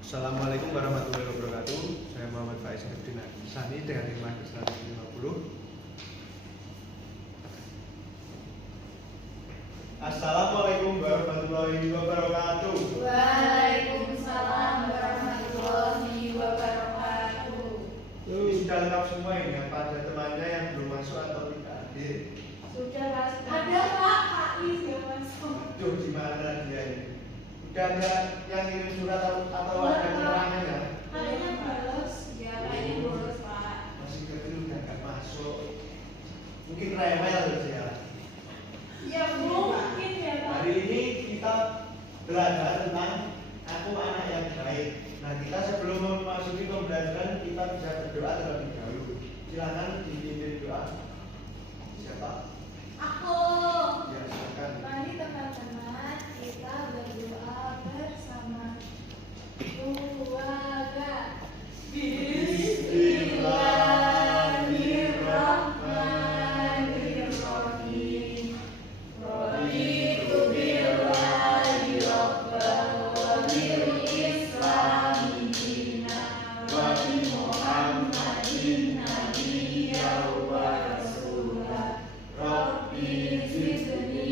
Assalamualaikum warahmatullahi wabarakatuh. Saya Muhammad Faiz Nurdin Sani dengan nilai 150. Assalamualaikum warahmatullahi wabarakatuh. Waalaikumsalam warahmatullahi wabarakatuh. Ini sudah lengkap semua ini. Apa ada temannya yang belum masuk atau tidak hadir? Sudah Mas. Ada Pak, Kak Is yang masuk. Aduh, di mana dia ini? Udah ada yang kirim surat atau ada keterangannya? Kayaknya balas. Ya, kayaknya bolos Pak. Masih kecil udah gak masuk. Mungkin rewel ya. Ya mungkin ya Pak. Hari ini kita belajar tentang aku anak yang baik. Nah, kita sebelum memasuki pembelajaran kita bisa berdoa terlebih dahulu. Silakan dipimpin doa. Siapa? Aku. Ya, silakan. Mari teman-teman kita berdoa bersama. Keluarga. Bismillahirrahmanirrahim. Raditu billahi rabban wa bil islami dinan wa bi Muhammadin nabiyyan wa rasulah. Rabbi zidni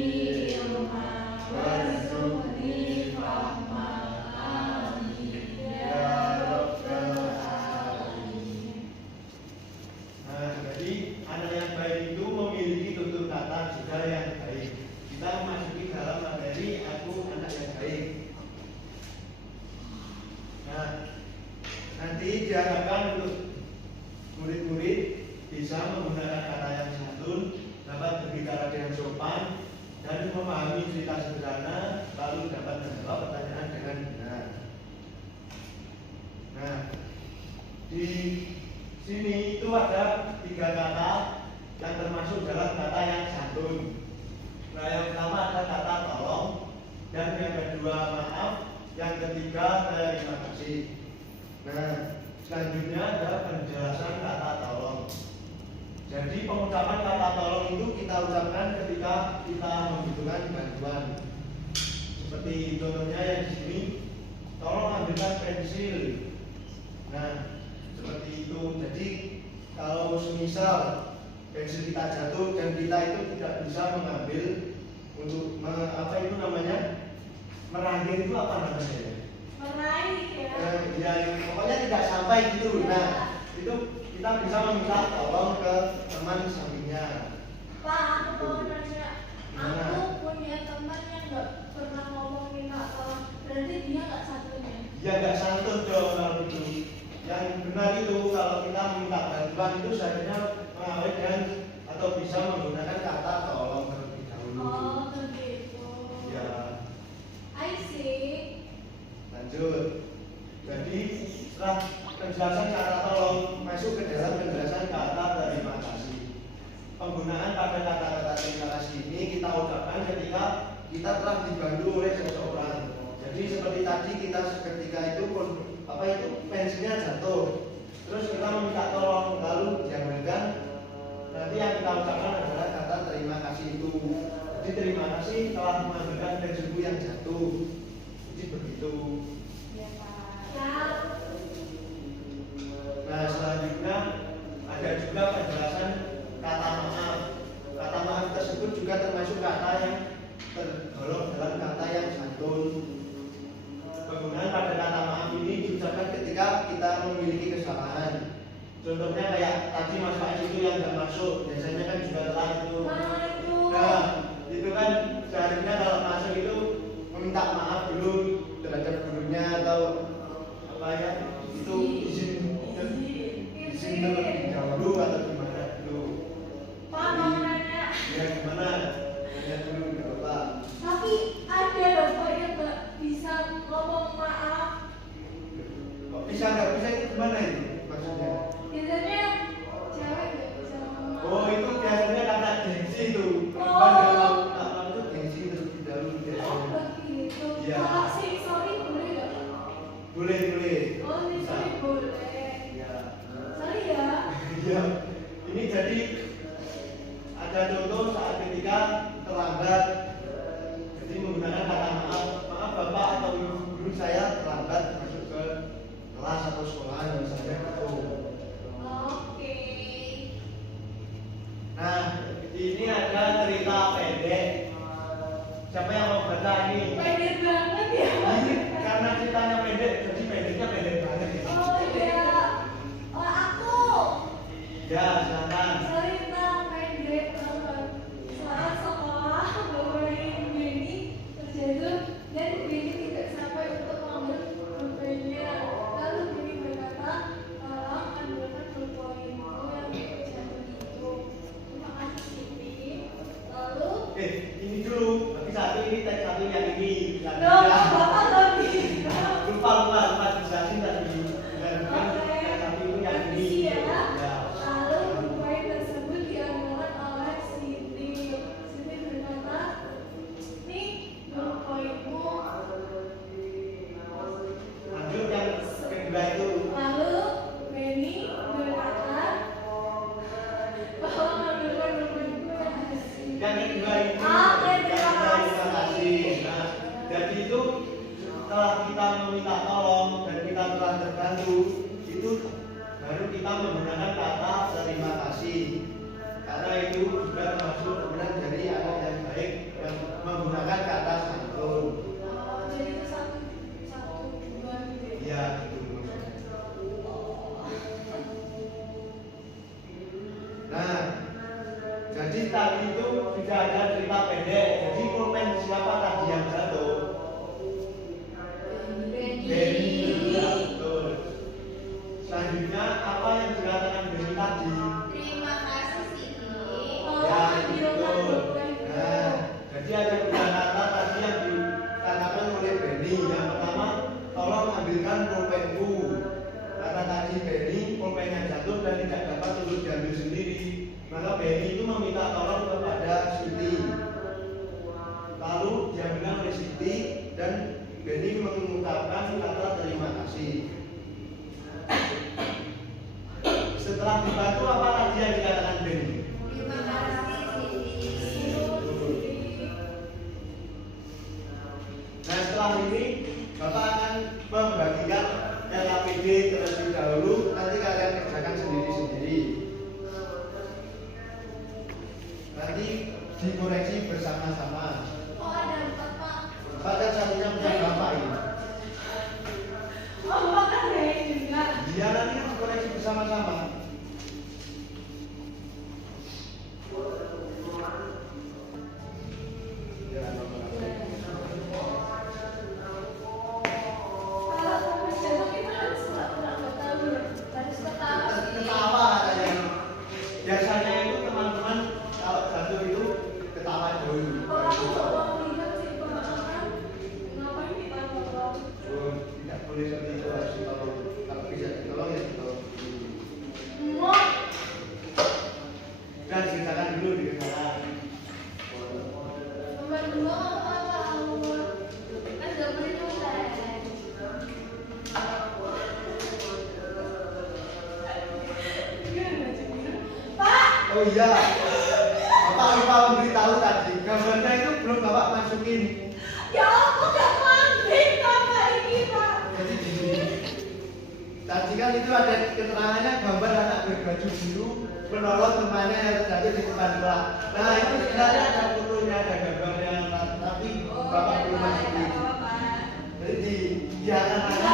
ilma warzuqni fahma. Amin ya rabbal alamin. Nah, jadi anak yang baik itu memiliki tutur kata juga yang baik. Kita memasuki dalam materi aku anak yang baik. Nah, nanti diharapkan untuk murid-murid bisa menggunakan kata yang santun, dapat berbicara dengan sopan, dan memahami cerita sederhana, lalu dapat menjawab pertanyaan dengan benar. Nah, di sini itu ada 3 kata yang termasuk dalam kata yang santun. Nah, yang pertama ada kata tolong, dan yang kedua maaf, yang ketiga terima kasih. Nah, selanjutnya ada penjelasan kata tolong. Jadi pengucapan kata tolong itu kita ucapkan ketika kita membutuhkan bantuan. Seperti contohnya yang di sini, tolong ambilkan pensil. Nah, seperti itu. Jadi kalau semisal pensil kita jatuh dan kita itu tidak bisa mengambil untuk apa itu namanya, merangkai itu apa namanya? Meraih ya. Ya, pokoknya tidak sampai gitu. Nah, itu kita bisa meminta tolong ke teman sampingnya. Pak, aku mau nanya. Aku punya teman yang nggak pernah ngomong minta tolong. Berarti dia nggak santun ya? Ya nggak santun dong kalau itu. Yang benar itu kalau kita minta bantuan itu seharusnya mengawali dengan atau bisa menggunakan kata tolong terlebih dahulu. Oh, begitu. Ya, I see. lanjut. Jadi setelah penjelasan kata tolong masuk ke dalam penjelasan kata terima kasih. Penggunaan pada kata-kata terima kasih ini kita ucapkan ketika kita telah dibantu oleh seseorang. Jadi seperti tadi kita ketika itu apa itu pensilnya jatuh, terus kita meminta tolong lalu diambilkan. Nanti yang kita ucapkan adalah kata terima kasih itu. Jadi terima kasih telah mengambilkan pensilku yang jatuh. Jadi begitu. Ya, Pak. Nah, selanjutnya ada juga penjelasan kata maaf. Kata maaf tersebut juga termasuk kata yang tergolong dalam kata yang santun. Penggunaan pada kata maaf ini diucapkan ketika kita memiliki kesalahan. Contohnya kayak tadi Mas Faiz itu yang nggak masuk, biasanya kan juga telat itu. Nah, itu kan seharusnya kalau masuk itu meminta maaf dulu terhadap gurunya atau apa ya, itu izin terlebih dahulu atau gimana dulu. Pak, mau nanya. Ya gimana? Nanya dulu nggak apa-apa. Tapi ada loh Pak yang nggak bisa ngomong maaf. Kok bisa nggak bisa itu gimana itu maksudnya? Biasanya cewek nggak bisa ngomong maaf. Oh, itu biasanya kata gengsi itu. Oh. Perempuan kalau itu gengsi terlebih dahulu Oh, biasanya. begitu. Iya. Kalau sih sorry boleh nggak? Boleh. Oh, sih Bisa. sorry boleh. Ya. Sorry ya. Iya. Ini jadi ada contoh saat ketika terlambat. Jadi menggunakan kata maaf, maaf Bapak atau Ibu guru saya terlambat masuk setelah kita meminta tolong dan kita telah terbantu, itu baru kita menggunakan kata terima kasih. Karena itu juga termasuk kemudian dari anak yang baik yang menggunakan kata santun. Jadi itu satu dua gitu ya? Iya, gitu. Nah, jadi tadi itu tidak ada cerita pendek. Jadi pulpen siapa tadi yang jatuh? Benny. Ya, betul. Selanjutnya apa yang dikatakan Benny tadi? Terima kasih Siti. Ya, betul. Nah, jadi ada dua kata tadi yang dikatakan oleh Benny. Yang pertama, tolong ambilkan pulpenku. Karena tadi Benny pulpennya jatuh dan tidak dapat untuk diambil sendiri. Maka Benny itu meminta tolong kepada Siti. Lalu diambilkan oleh Siti dan Benny mengucapkan kata terima kasih. Setelah dibantu apa tadi yang dikatakan Benny? Terima kasih Siti. Nah, setelah ini Bapak akan membagikan LAPD terlebih dahulu. Nanti kalian kerjakan sendiri-sendiri. Nanti dikoreksi bersama-sama. Oh ada empat Pak. Bapak kan satunya punya Bapak ini. Oh Bapak kan ada juga. Dia nanti kan dikoreksi bersama-sama. Ya, Kalau sampai jatuh kita harus pura-pura nggak tahu ya. Harus ketawa. ketawa katanya. Biasanya itu teman-teman kalau jatuh itu ketawa dulu. Orang mau lihat sih orang ngapain kita ngomong? Oh, tidak boleh seperti itu, harus ditolong. Kalau bisa ditolong ya ditolong. Mau Dan ceritakan dulu di kesalahan. nomor dua apa awal? Kan nggak boleh nulis. Pak, Oh iya, Bapak lupa memberitahu tadi. Gambarnya itu belum Bapak masukin. ya aku nggak mandi Bapak ini Pak. Jadi gini. Tadi kan itu ada keterangannya gambar anak berbaju biru menolong temannya yang terjatuh di depan kelas. Nah itu sebenarnya ada fotonya, ada gambarnya, tapi Bapak belum masukin. Jadi jangan hanya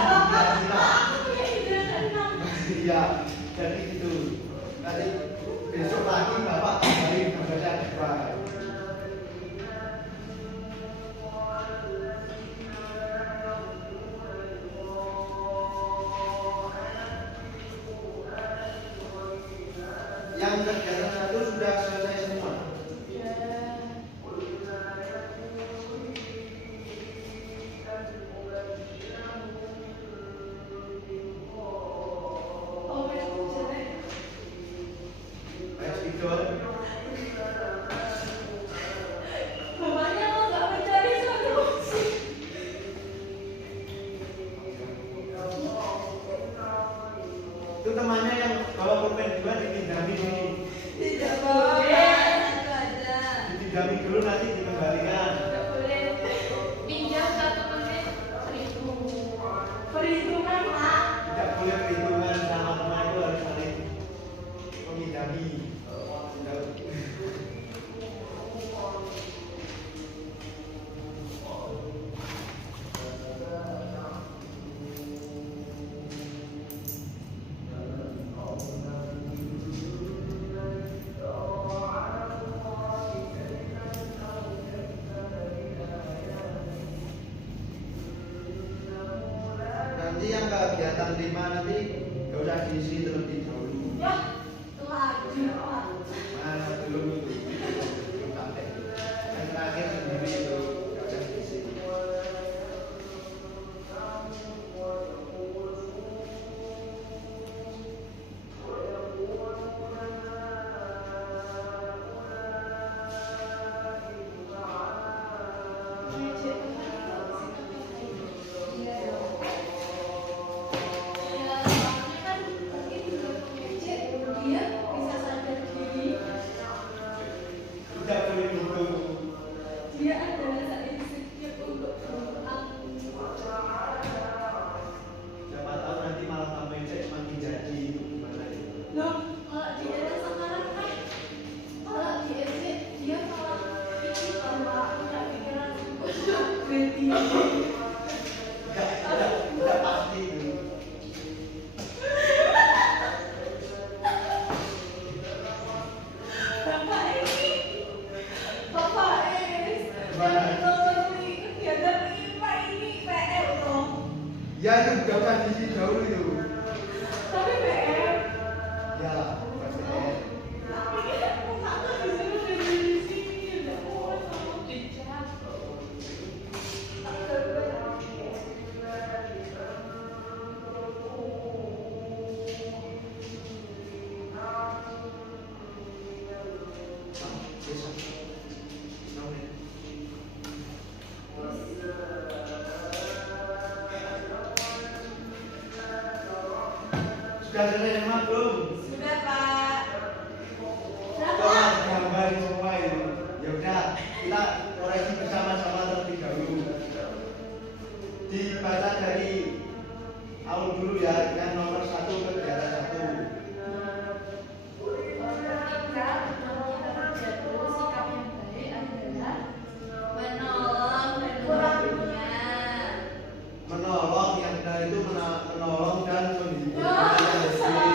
kita. Aku punya ide tenang. Iya, jadi gitu. Nanti besok lagi Bapak kembali gambarnya dua. Yang kegiatan satu sudah selesai semua. Oh, aku jelek. Baik, Idol. Bapaknya mau nggak mencari solusi. Itu temannya yang bawa pulpen dua dipindahin ini. Tidak boleh. Dipindahin dulu nanti dikembalikan. Tidak boleh. Pinjam 1 menit 1.000. Perhitungan Pak. Tidak boleh perhitungan sama teman itu harus saling memindahi. Nanti yang kegiatan 5 nanti gak usah diisi terlebih dahulu. Ya, itu lagi Pak. Nah, belum itu. Belum sampai. Yang terakhir sendiri itu gak usah diisi. Ngejek teman itu apa sih? Iya. Ya, soalnya kan mungkin juga ngejek dia bisa sadar diri. Ya itu juga tradisi dahulu itu. Tapi BM. Ya, BM. Tapi kan aku disuruh dari sini, udah mulai sama dicat. Sudah selesai semua belum? Sudah Pak. Coba gambar semua itu. Ya udah, kita koreksi bersama-sama terlebih dahulu. Dibaca dari awal dulu ya, yang nomor 1 kegiatan 1. Ketika namanya terjatuh, sikap yang baik adalah menolong dan membantunya. Menolong yang benar itu menolong dan menghibur. Ya, sama.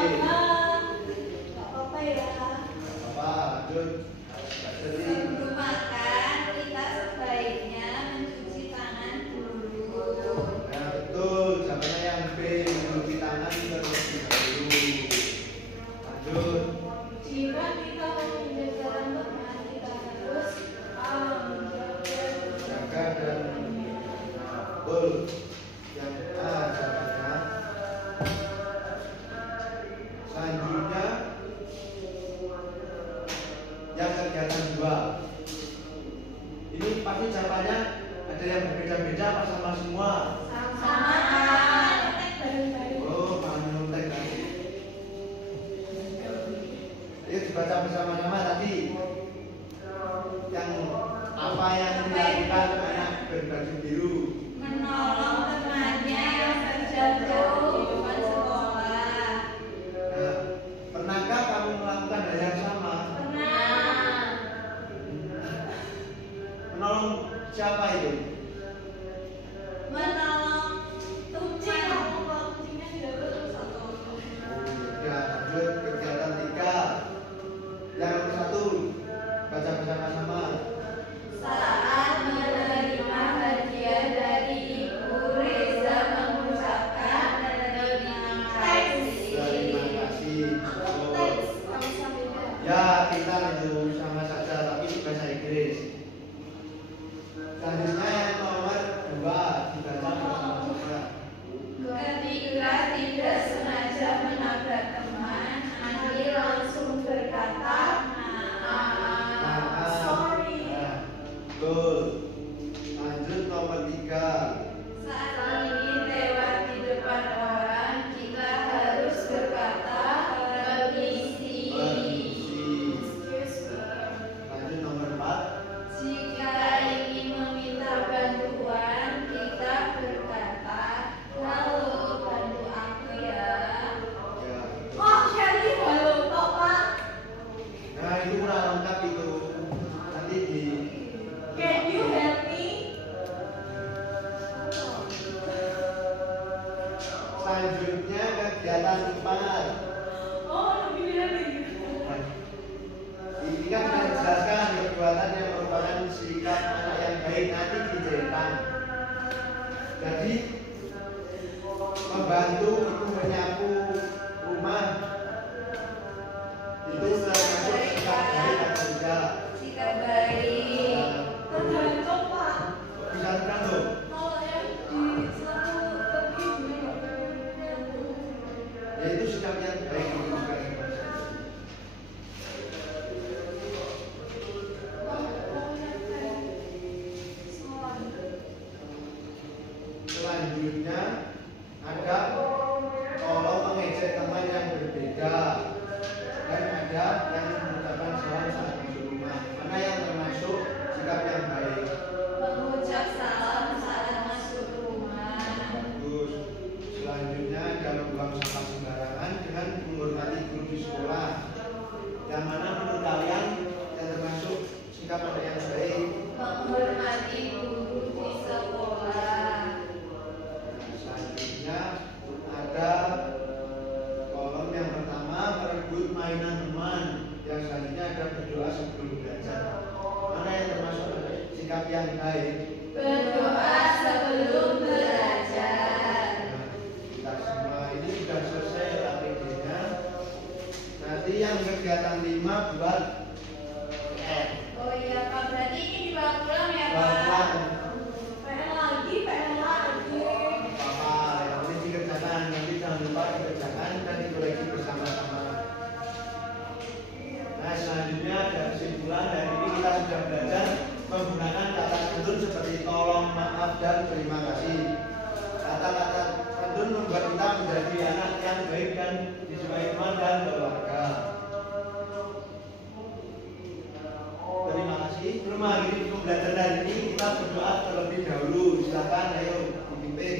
Gak apa-apa ya. Apa? Lanjut. Jadi Sebelum makan, kita sebaiknya mencuci tangan dulu. nah, betul, jawabannya yang B, mencuci tangan terlebih dahulu. Lanjut. Jika kita menjaga teman, kita harus menjaga Jaga dan betul. Yang A jawabannya. Selanjutnya yang kegiatan 2. Ini pasti jawabannya ada yang berbeda-beda apa sama semua? sama bareng-bareng. Oh, menontek tadi. Ayo dibaca bersama-sama tadi. Yang apa yang dilakukan anak berbaju biru? Menolong temannya yang terjatuh di depan sekolah. Nah, pernahkah kamu melakukan hal yang sama? Pernah Menolong siapa itu? menolong kucing. Kalau kucingnya tidak satu. Ya, lanjut kegiatan 3. Yang nomor 1 baca bersama-sama. Saat menerima hadiah dari Ibu, Reza mengucapkan terima kasih. Terima kasih. Ya, kita itu sama saja tapi di bahasa Inggris. Selanjutnya yang nomor 2 dibaca bersama-sama. Ketika tidak sengaja menabrak teman, Andi langsung berkata, maaf, sorry. Nah, betul. Lanjut nomor 3. Saat ingin lewat di depan orang, kita harus berkata, permisi. Excuse me. Lanjut nomor 4. Jika ingin meminta bantuan, kita berkata, halo, bantu aku ya. Ya. Oh, Shelly, halo, kok Pak? Nah, itu kurang lengkap itu. Nanti di Can you help me? selanjutnya kegiatan 4. Oh, lebih dari gitu. Ini kan sudah dijelaskan perbuatan yang merupakan sikap anak yang baik nanti diceritakan. Jadi membantu itu menyapu rumah itu termasuk sikap baik atau tidak? Sikap baik. Tergantung Pak. Bisa tergantung. Kalau yang di satu pergi dulu. Ya itu sikap yang baik itu juga termasuk. Selanjutnya ada kegiatan 5 buat Oh iya Pak, berarti ini dibawa pulang ya Pak? Bawa pulang. PR lagi, PR lagi. apa yang penting dikerjakan, nanti jangan lupa dikerjakan dan dikoreksi bersama-sama. Nah, selanjutnya ada kesimpulan dari ini kita sudah belajar menggunakan kata santun seperti tolong, maaf, dan terima kasih. Kata-kata santun membuat kita menjadi anak yang baik dan disukai teman dan keluarga. Terima kasih. Sebelum mengakhiri pembelajaran hari ini, kita berdoa terlebih dahulu. Silakan, ayo dipimpin.